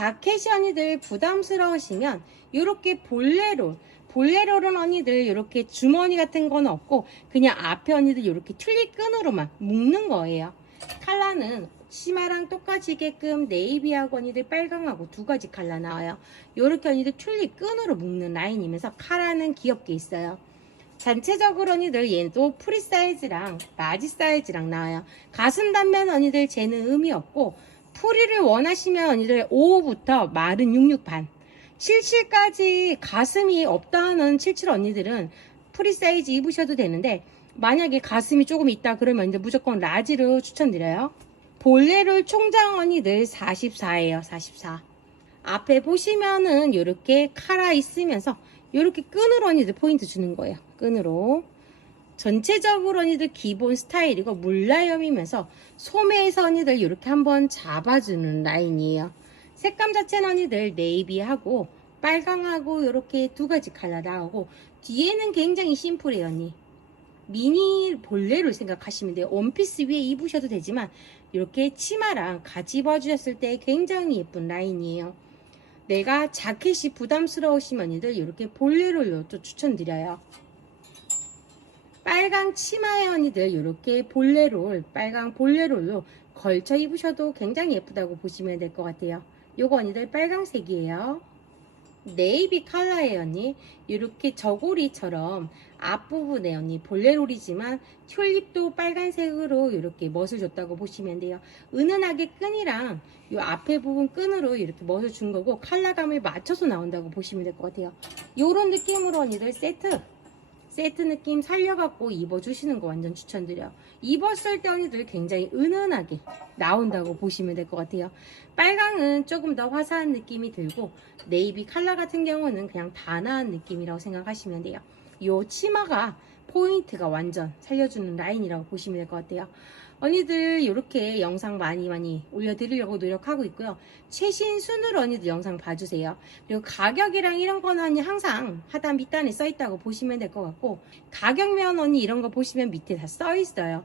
자켓이 언니들 부담스러우시면 이렇게 볼레로 볼레로는 언니들 이렇게 주머니 같은 건 없고 그냥 앞에 언니들 이렇게 튤립 끈으로만 묶는 거예요. 칼라는 치마랑 똑같이게끔 네이비하고 언니들 빨강하고 두 가지 칼라 나와요. 이렇게 언니들 튤립 끈으로 묶는 라인이면서 카라는 귀엽게 있어요. 전체적으로 언니들 얘도 프리 사이즈랑 라지 사이즈랑 나와요. 가슴 단면 언니들 쟤는 의미 없고 프리를 원하시면 언니들 5호부터 마른 66 반. 77까지 가슴이 없다는 77 언니들은 프리 사이즈 입으셔도 되는데 만약에 가슴이 조금 있다 그러면 이제 무조건 라지로 추천드려요. 볼레롤 총장 언니들 44예요. 44. 앞에 보시면은 이렇게 카라 있으면서 이렇게 끈으로 언니들 포인트 주는 거예요. 끈으로. 전체적으로 언니들 기본 스타일이고 물라염이면서 소매에서 언니들 이렇게 한번 잡아주는 라인이에요. 색감 자체는 언니들 네이비하고 빨강하고 이렇게 두 가지 컬러 나오고 뒤에는 굉장히 심플해요 언니. 미니 볼레로 생각하시면 돼요. 원피스 위에 입으셔도 되지만 이렇게 치마랑 같이 입어주셨을 때 굉장히 예쁜 라인이에요. 내가 자켓이 부담스러우신 언니들 이렇게 볼레로로 또 추천드려요. 빨강 치마의 언니들 이렇게 볼레롤, 빨강 볼레롤로 걸쳐 입으셔도 굉장히 예쁘다고 보시면 될 것 같아요. 요거 언니들 빨강색이에요. 네이비 컬러예요 언니. 이렇게 저고리처럼 앞부분에 언니 볼레롤이지만 튤립도 빨간색으로 이렇게 멋을 줬다고 보시면 돼요. 은은하게 끈이랑 이 앞에 부분 끈으로 이렇게 멋을 준 거고 컬러감을 맞춰서 나온다고 보시면 될 것 같아요. 요런 느낌으로 언니들 세트 세트 느낌 살려갖고 입어주시는 거 완전 추천드려요. 입었을 때 언니들 굉장히 은은하게 나온다고 보시면 될 것 같아요. 빨강은 조금 더 화사한 느낌이 들고 네이비 컬러 같은 경우는 그냥 단아한 느낌이라고 생각하시면 돼요. 요 치마가 포인트가 완전 살려주는 라인이라고 보시면 될 것 같아요. 언니들 이렇게 영상 많이 많이 올려드리려고 노력하고 있고요. 최신 순으로 언니들 영상 봐주세요. 그리고 가격이랑 이런 거는 언니 항상 하단 밑단에 써 있다고 보시면 될 것 같고 가격면 언니 이런 거 보시면 밑에 다 써 있어요.